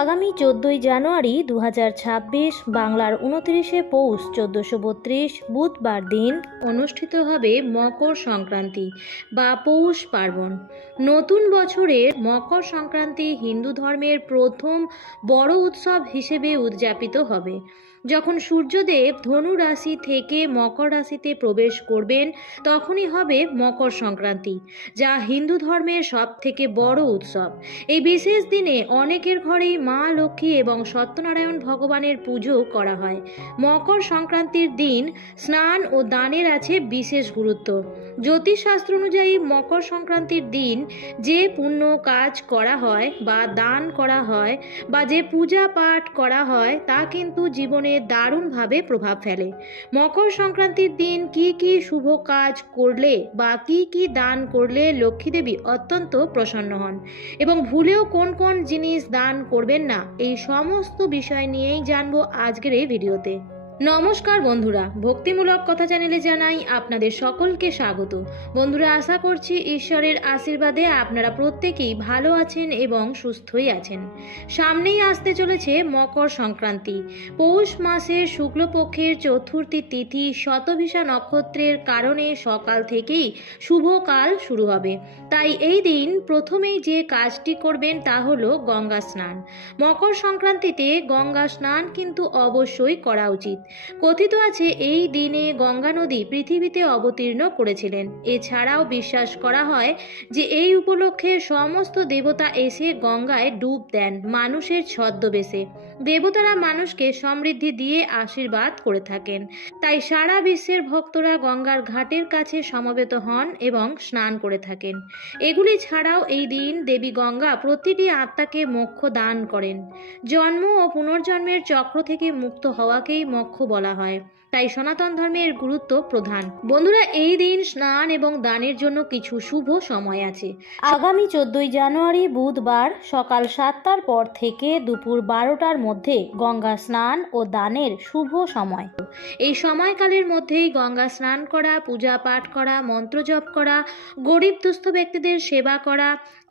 আগামী 14ই জানুয়ারি 2026 বাংলার 29শে পৌষ 1432 বুধবার দিন অনুষ্ঠিত হবে মকর সংক্রান্তি বা পৌষ পার্বণ। নতুন বছরের মকর সংক্রান্তি হিন্দু ধর্মের প্রথম বড় উৎসব হিসেবে উদযাপিত হবে। যখন সূর্যদেব ধনু রাশি থেকে মকর রাশিতে প্রবেশ করবেন তখনই হবে মকর সংক্রান্তি, যা হিন্দু ধর্মের সবথেকে বড় উৎসব। এই বিশেষ দিনে অনেকের ঘরেই মা লক্ষ্মী এবং সত্যনারায়ণ ভগবানের পুজো করা হয়। মকর সংক্রান্তির দিন স্নান ও দানের আছে বিশেষ গুরুত্ব। জ্যোতিষশাস্ত্র অনুযায়ী মকর সংক্রান্তির দিন যে পুণ্য কাজ করা হয় বা দান করা হয় বা যে পূজা পাঠ করা হয় তা কিন্তু জীবনে দারুণভাবে প্রভাব ফেলে। মকর সংক্রান্তির দিন কি কি শুভ কাজ করলে বা কি কি দান করলে লক্ষ্মী দেবী অত্যন্ত প্রসন্ন হন এবং ভুলেও কোন কোন জিনিস দান করবেন না, এই সমস্ত বিষয় নিয়েই জানবো আজকের এই ভিডিওতে। নমস্কার বন্ধুরা, ভক্তিমূলক কথা চ্যানেলে জানাই আপনাদের সকলকে স্বাগত। বন্ধুরা, আশা করছি ঈশ্বরের আশীর্বাদে আপনারা প্রত্যেকেই ভালো আছেন এবং সুস্থই আছেন। সামনেই আসতে চলেছে মকর সংক্রান্তি। পৌষ মাসের শুক্লপক্ষের চতুর্থী তিথি শতভিষা নক্ষত্রের কারণে সকাল থেকেই শুভকাল শুরু হবে। তাই এই দিন প্রথমেই যে কাজটি করবেন তা হলো গঙ্গা স্নান। মকর সংক্রান্তিতে গঙ্গা স্নান কিন্তু অবশ্যই করা উচিত। কথিত আছে এই দিনে গঙ্গা নদী পৃথিবীতে অবতীর্ণ করেছিলেন। এছাড়াও বিশ্বাস করা হয় যে এই উপলক্ষে সমস্ত দেবতা এসে গঙ্গায় ডুব দেন মানুষের ছদ্মবেশে। দেবতারা মানুষকে সমৃদ্ধি দিয়ে আশীর্বাদ করে থাকেন। তাই সারা বিশ্বের ভক্তরা গঙ্গার ঘাটের কাছে সমবেত হন এবং স্নান করে থাকেন। এগুলি ছাড়াও এই দিন দেবী গঙ্গা প্রতিটি আত্মাকে মোক্ষ দান করেন। জন্ম ও পুনর্জন্মের চক্র থেকে মুক্ত হওয়াকেই মোক্ষ বলা হয়। তাই সনাতন ধর্মের গুরুত্ব প্রধান। বন্ধুরা, এই দিন স্নান এবং দানের জন্য কিছু শুভ সময় আছে। আগামী 14ই জানুয়ারি বুধবার সকাল 7টার পর থেকে দুপুর 12টার মধ্যে গঙ্গা স্নান ও দানের শুভ সময়। এই সময়কালের মধ্যেই গঙ্গা স্নান করা, পূজা পাঠ করা, মন্ত্র জপ করা, গরিব দুস্থ ব্যক্তিদের সেবা করা,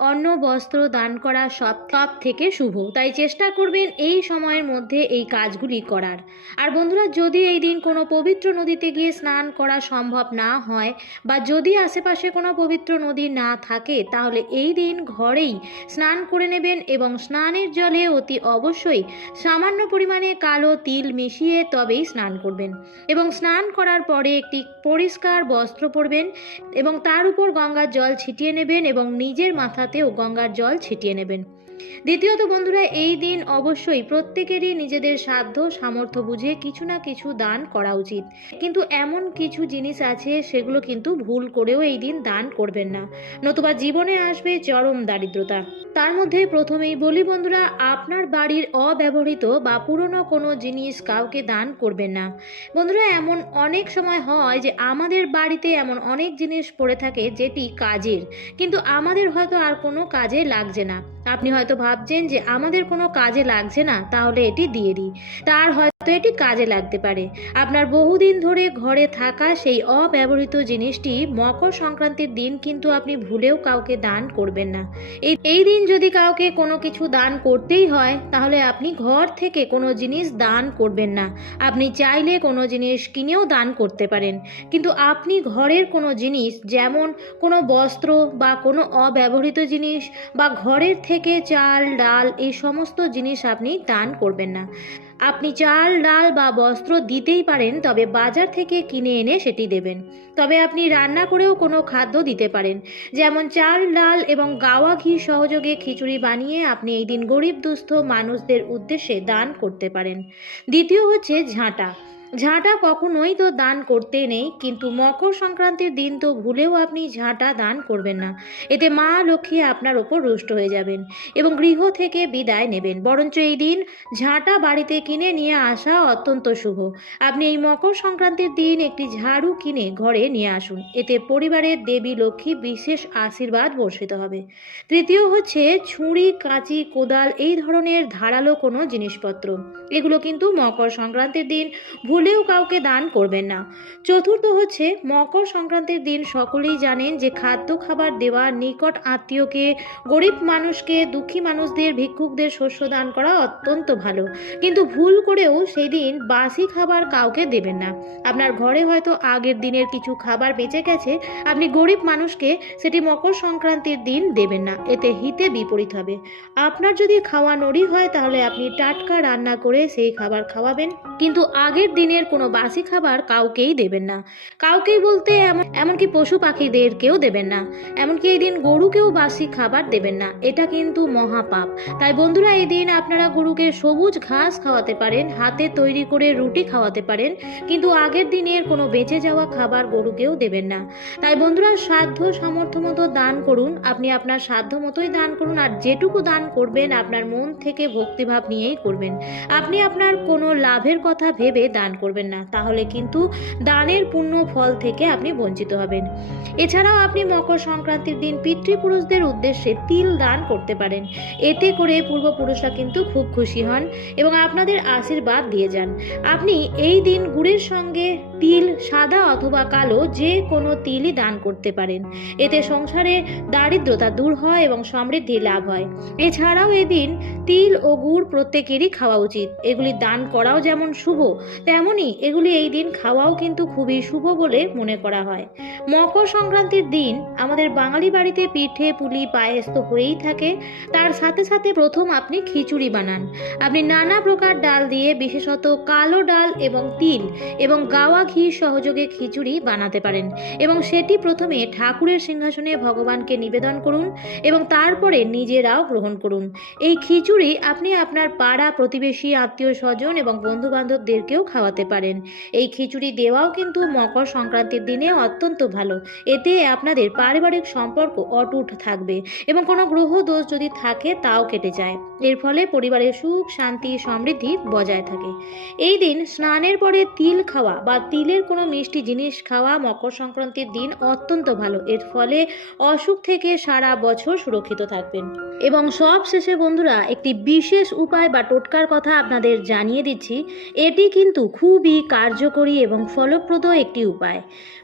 অন্ন বস্ত্র দান করা সব থেকে শুভ। তাই চেষ্টা করবেন এই সময়ের মধ্যে এই কাজগুলি করার। আর বন্ধুরা, যদি এই দিন কোনো পবিত্র নদীতে গিয়ে স্নান করা সম্ভব না হয় বা যদি আশেপাশে কোনো পবিত্র নদী না থাকে তাহলে এই দিন ঘরেই স্নান করে নেবেন এবং স্নানের জলে অতি অবশ্যই সামান্য পরিমাণে কালো তিল মিশিয়ে তবেই স্নান করবেন এবং স্নান করার পরে একটি পরিষ্কার বস্ত্র পরবেন এবং তার উপর গঙ্গার জল ছিটিয়ে নেবেন এবং নিজের মাথাতেও গঙ্গার জল ছিটিয়ে নেবেন। দ্বিতীয়ত বন্ধুরা, এই দিন অবশ্যই প্রত্যেকেরই নিজেদের সাধ্য সামর্থ্য বুঝে কিছু না কিছু দান করা উচিত। কিন্তু এমন কিছু জিনিস আছে সেগুলো কিন্তু ভুল করেও এই দিন দান করবেন না, নতুবা জীবনে আসবে চরম দারিদ্রতা। তার মধ্যে প্রথমেই বলি বন্ধুরা, আপনার বাড়ির অব্যবহৃত বা পুরনো কোনো জিনিস কাউকে দান করবেন না। বন্ধুরা, এমন অনেক সময় হয় যে আমাদের বাড়িতে এমন অনেক জিনিস পড়ে থাকে যেটি কাজের, কিন্তু আমাদের হয়তো আর কোনো কাজে লাগছে না। আপনি হয়তো ভাবছেন যে আমাদের কোনো কাজে লাগছে না, তাহলে এটি দিয়ে দিই, তার হয়তো এটি কাজে লাগতে পারে। আপনার বহুদিন ধরে ঘরে থাকা সেই অব্যবহৃত জিনিসটি মকর সংক্রান্তির দিন কিন্তু আপনি ভুলেও কাউকে দান করবেন না। এই দিন যদি কাউকে কোনো কিছু দান করতেই হয় তাহলে আপনি ঘর থেকে কোনো জিনিস দান করবেন না। আপনি চাইলে কোনো জিনিস কিনেও দান করতে পারেন, কিন্তু আপনি ঘরের কোনো জিনিস যেমন কোনো বস্ত্র বা কোনো অব্যবহৃত জিনিস বা ঘরের থেকে চাল ডাল এই সমস্ত জিনিস আপনি দান করবেন না। আপনি চাল ডাল বা বস্ত্র দিতেই পারেন, তবে বাজার থেকে কিনে এনে সেটি দেবেন। তবে আপনি রান্না করেও কোনো খাদ্য দিতে পারেন, যেমন চাল ডাল এবং গাওয়া ঘি সহযোগে খিচুড়ি বানিয়ে আপনি এই দিন গরিব দুস্থ মানুষদের উদ্দেশ্যে দান করতে পারেন। দ্বিতীয় হচ্ছে ঝাঁটা। ঝাঁটা কখনোই তো দান করতে নেই, কিন্তু মকর সংক্রান্তির দিন তো ভুলেও আপনি ঝাঁটা দান করবেন না। এতে মা লক্ষ্মী আপনার ওপর রুষ্ট হয়ে যাবেন এবং গৃহ থেকে বিদায় নেবেন। বরঞ্চ এই দিন ঝাঁটা বাড়িতে কিনে নিয়ে আসা অত্যন্ত শুভ। আপনি এই মকর সংক্রান্তির দিন একটি ঝাড়ু কিনে ঘরে নিয়ে আসুন, এতে পরিবারের দেবী লক্ষ্মী বিশেষ আশীর্বাদ বর্ষিত হবে। তৃতীয় হচ্ছে ছুরি, কাঁচি, কোদাল এই ধরনের ধারালো কোনো জিনিসপত্র। এগুলো কিন্তু মকর সংক্রান্তির দিন ভুল ভুলেও কাউকে দান করবেন না। চতুর্থ হচ্ছে মকর সংক্রান্তির দিন সকলেই জানেন যে খাদ্য খাবার দেওয়া, নিকট আত্মীয়কে, গরিব মানুষকে, দুঃখী মানুষদের, ভিক্ষুকদের শস্য দান করা অত্যন্ত ভালো। কিন্তু ভুল করেও সেই দিন বাসি খাবার কাউকে দেবেন না। আপনার ঘরে হয়তো আগের দিনের কিছু খাবার বেঁচে গেছে, আপনি গরিব মানুষকে সেটি মকর সংক্রান্তির দিন দেবেন না, এতে হিতে বিপরীত হবে। আপনার যদি খাওয়া নড়ি হয় তাহলে আপনি টাটকা রান্না করে সেই খাবার খাওয়াবেন, কিন্তু আগের দিনের কোনো বাসি খাবার কাউকেই দেবেন না। কাউকেই বলতে এমনকি পশু পাখিদেরকেও দেবেন না, এমনকি এই দিন গরুকেও বাসি খাবার দেবেন না, এটা কিন্তু মহাপাপ। তাই বন্ধুরা, এই দিন আপনারা গরুকে সবুজ ঘাস খাওয়াতে পারেন, হাতে তৈরি করে রুটি খাওয়াতে পারেন, কিন্তু আগের দিনের কোনো বেঁচে যাওয়া খাবার গরুকেও দেবেন না। তাই বন্ধুরা, সাধ্য সামর্থ্য মতো দান করুন, আপনি আপনার সাধ্য মতোই দান করুন, আর যেটুকু দান করবেন আপনার মন থেকে ভক্তিভাব নিয়েই করবেন। আপনি আপনার কোনো লাভের কথা ভেবে দান করবেন না, তাহলে কিন্তু দানের পুণ্য ফল থেকে আপনি বঞ্চিত হবেন। এছাড়াও আপনি মকর সংক্রান্তির দিন পিতৃপুরুষদের উদ্দেশ্যে তিল দান করতে পারেন। এতে করে পূর্বপুরুষরা কিন্তু খুব খুশি হন এবং আপনাদের আশীর্বাদ দিয়ে যান। আপনি এই দিন গুড়ের সঙ্গে তিল, সাদা অথবা কালো, যে কোনো তিলই দান করতে পারেন। এতে সংসারে দারিদ্রতা দূর হয় এবং সমৃদ্ধি লাভ হয়। এছাড়াও এই দিন তিল ও গুড় প্রত্যেকেরই খাওয়া উচিত। এগুলি দান করাও যেমন শুভ, তেমনি এগুলি এই দিন খাওয়াও কিন্তু খুবই শুভ বলে মনে করা হয়। মকর সংক্রান্তির দিন আমাদের বাঙালি বাড়িতে পিঠে, পুলি, পায়েস তো হয়েই থাকে, তার সাথে সাথে প্রথম আপনি খিচুড়ি বানান। আপনি নানা প্রকার ডাল দিয়ে, বিশেষত কালো ডাল এবং তিল এবং গাওয়া ঘি সহযোগে খিচুড়ি বানাতে পারেন এবং সেটি প্রথমে ঠাকুরের সিংহাসনে ভগবানকে নিবেদন করুন এবং তারপরে নিজেরাও গ্রহণ করুন। এই খিচুড়ি আপনি আপনার পাড়া প্রতিবেশী, আত্মীয় স্বজন এবং বন্ধু বান্ধবদেরকেও খাওয়াতে পারেন। এই খিচুড়ি দেওয়াও কিন্তু মকর সংক্রান্তির দিনে অত্যন্ত ভালো। এতে আপনাদের পারিবারিক সম্পর্ক অটুট থাকবে এবং কোনো গ্রহ দোষ যদি থাকে তাও কেটে যায়। এর ফলে পরিবারের সুখ, শান্তি, সমৃদ্ধি বজায় থাকে। এই দিন স্নানের পরে তিল খাওয়া বা তিলের কোনো মিষ্টি জিনিস খাওয়া মকর সংক্রান্তির দিন অত্যন্ত ভালো। এর ফলে অসুখ থেকে সারা বছর সুরক্ষিত থাকবেন। এবং সব শেষে বন্ধুরা, একটি বিশেষ উপায় বা টোটকার কথা আপনাদের জানিয়ে দিচ্ছি। এটি কিন্তু খুবই কার্যকরী এবং ফলপ্রদ একটি উপায়।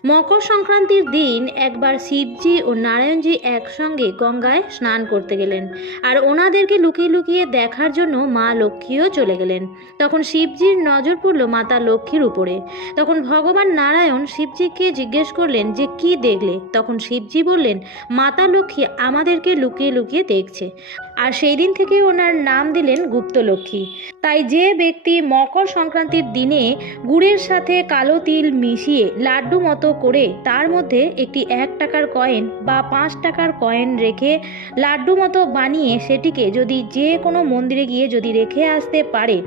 মকর সংক্রান্তির দিন একবার শিবজি ও নারায়ণজি একসঙ্গে গঙ্গায় স্নান করতে গেলেন, আর ওনাদেরকে লুকিয়ে লুকিয়ে দেখার জন্য মা লক্ষ্মীও চলে গেলেন। তখন শিবজির নজর পড়ল মাতা লক্ষ্মীর উপরে। তখন ভগবান নারায়ণ শিবজিকে জিজ্ঞেস করলেন যে কি দেখলে? তখন শিবজি বললেন, মাতা লক্ষ্মী আমাদেরকে লুকিয়ে লুকিয়ে দেখছে। আর সেই দিন থেকে ওনার নাম দিলেন গুপ্তলক্ষ্মী। তাই যে ব্যক্তি মকর সংক্রান্তির দিনে গুড়ের সাথে কালো তিল মিশিয়ে লাড্ডু মতো করে তার মধ্যে একটি 1 টাকার কয়েন বা 5 টাকার কয়েন রেখে লাড্ডু মতো বানিয়ে সেটিকে যদি যে কোনো মন্দিরে গিয়ে যদি রেখে আসতে পারে,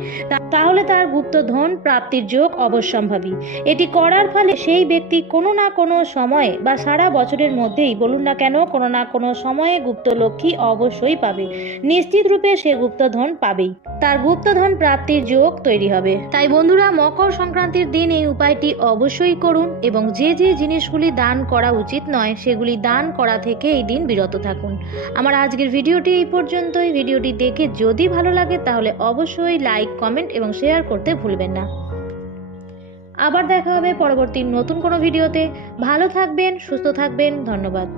তাহলে তার গুপ্তধন প্রাপ্তির যোগ অবশ্যম্ভাবী। এটি করার ফলে সেই ব্যক্তি কোনো না কোনো সময়ে বা সারা বছরের মধ্যেই বলুন না কেন, কোনো না কোনো সময়ে গুপ্তলক্ষ্মী অবশ্যই পাবে। নিশ্চিত রূপে সে গুপ্তধন পাবেই, তার গুপ্তধন প্রাপ্তির যোগ তৈরি হবে। তাই বন্ধুরা, মকর সংক্রান্তির দিন এই উপায়টি অবশ্যই করুন এবং যে যে জিনিসগুলি দান করা উচিত নয় সেগুলি দান করা থেকে এই দিন বিরত থাকুন। আমার আজকের ভিডিওটি এই পর্যন্তই। ভিডিওটি দেখে যদি ভালো লাগে তাহলে অবশ্যই লাইক, কমেন্ট এবং শেয়ার করতে ভুলবেন না। আবার দেখা হবে পরবর্তী নতুন কোনো ভিডিওতে। ভালো থাকবেন, সুস্থ থাকবেন। ধন্যবাদ।